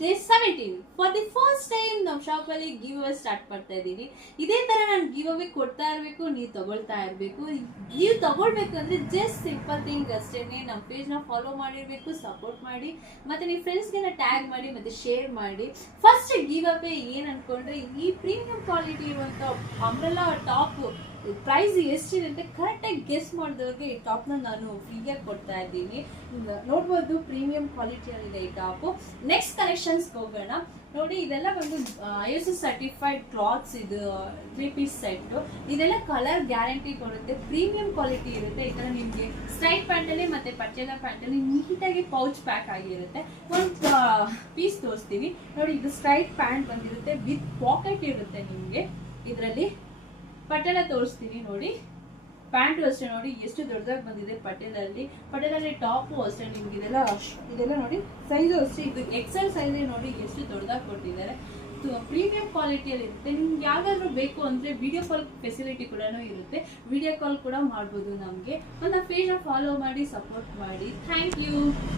Day 17 for the first time ನಮ್ಮ ಶಾಪಲ್ಲಿ give away start ಮಾಡ್ತಾ ಇದ್ದೀನಿ. ಇದೇ ಥರ ನಾನು ಗಿವ್ ಅವೇ ಕೊಡ್ತಾ ಇರಬೇಕು, ನೀವು ತಗೊಳ್ತಾ ಇರಬೇಕು. ನೀವು ತಗೊಳ್ಬೇಕು ಅಂದರೆ ಜಸ್ಟ್ ಸಿಂಪಲ್ ಥಿಂಗ್ ಅಷ್ಟೇ. ನಮ್ಮ ಪೇಜ್ನ ಫಾಲೋ ಮಾಡಿರಬೇಕು, ಸಪೋರ್ಟ್ ಮಾಡಿ, ಮತ್ತು ನಿಮ್ಮ ಫ್ರೆಂಡ್ಸ್ಗೆಲ್ಲ ಟ್ಯಾಗ್ ಮಾಡಿ ಮತ್ತು ಶೇರ್ ಮಾಡಿ. ಫಸ್ಟ್ ಗಿವ್ ಅವೇ ಏನು ಅಂದ್ಕೊಂಡ್ರೆ, ಈ ಪ್ರೀಮಿಯಂ ಕ್ವಾಲಿಟಿ ಇರುವಂಥ ಅಂಬ್ರೆಲಾ ಟಾಪ್ ಪ್ರೈಸ್ ಎಷ್ಟಿದೆ ಅಂತ ಕರೆಕ್ಟಾಗಿ ಗೆಸ್ ಮಾಡಿದವ್ರಿಗೆ ಈ ಟಾಪ್ನ ನಾನು ಫ್ರೀಯಾಗಿ ಕೊಡ್ತಾ ಇದ್ದೀನಿ. ನೋಡ್ಬೋದು ಪ್ರೀಮಿಯಂ ಕ್ವಾಲಿಟಿಯಲ್ಲಿದೆ ಈ ಟಾಪು. ನೆಕ್ಸ್ಟ್ ಕಲೆಕ್ಷನ್ಸ್ಗೆ ಹೋಗೋಣ. ನೋಡಿ, ಇದೆಲ್ಲ ಬಂದು ISO ಸರ್ಟಿಫೈಡ್ ಕ್ಲಾತ್ಸ್. ಇದು 3 ಪೀಸ್ ಸೆಟ್ಟು. ಇದೆಲ್ಲ ಕಲರ್ ಗ್ಯಾರಂಟಿ ಕೊಡುತ್ತೆ, ಪ್ರೀಮಿಯಂ ಕ್ವಾಲಿಟಿ ಇರುತ್ತೆ. ಈ ಥರ ನಿಮಗೆ ಸ್ಟ್ರೈಟ್ ಪ್ಯಾಂಟಲ್ಲಿ ಮತ್ತು ಪಟೇಲಾ ಪ್ಯಾಂಟಲ್ಲಿ ನೀಟಾಗಿ ಪೌಚ್ ಪ್ಯಾಕ್ ಆಗಿರುತ್ತೆ. ಒಂದು ಪೀಸ್ ತೋರಿಸ್ತೀವಿ ನೋಡಿ. ಇದು ಸ್ಟ್ರೈಟ್ ಪ್ಯಾಂಟ್ ಬಂದಿರುತ್ತೆ, ವಿತ್ ಪಾಕೆಟ್ ಇರುತ್ತೆ ನಿಮಗೆ. ಇದರಲ್ಲಿ ಪಟೇಲ ತೋರಿಸ್ತೀನಿ ನೋಡಿ. ಪ್ಯಾಂಟು ಅಷ್ಟೇ ನೋಡಿ ಎಷ್ಟು ದೊಡ್ಡದಾಗಿ ಬಂದಿದೆ ಪಟೇಲಲ್ಲಿ ಟಾಪು ಅಷ್ಟೇ ನಿಮ್ಗೆ. ಇದೆಲ್ಲ ನೋಡಿ ಸೈಜು ಅಷ್ಟೇ. ಇದು XL ಸೈಜ್ ನೋಡಿ ಎಷ್ಟು ದೊಡ್ಡದಾಗಿ ಕೊಟ್ಟಿದ್ದಾರೆ. ಪ್ರೀಮಿಯಂ ಕ್ವಾಲಿಟಿಯಲ್ಲಿ ಇರುತ್ತೆ. ನಿಮ್ಗೆ ಯಾವ್ದಾದ್ರು ಬೇಕು ಅಂದರೆ ವಿಡಿಯೋ ಕಾಲ್ ಫೆಸಿಲಿಟಿ ಕೂಡ ಇರುತ್ತೆ. ವಿಡಿಯೋ ಕಾಲ್ ಕೂಡ ಮಾಡ್ಬೋದು ನಮಗೆ. ಒಂದು ಪೇಜ್ನ ಫಾಲೋ ಮಾಡಿ, ಸಪೋರ್ಟ್ ಮಾಡಿ. Thank you.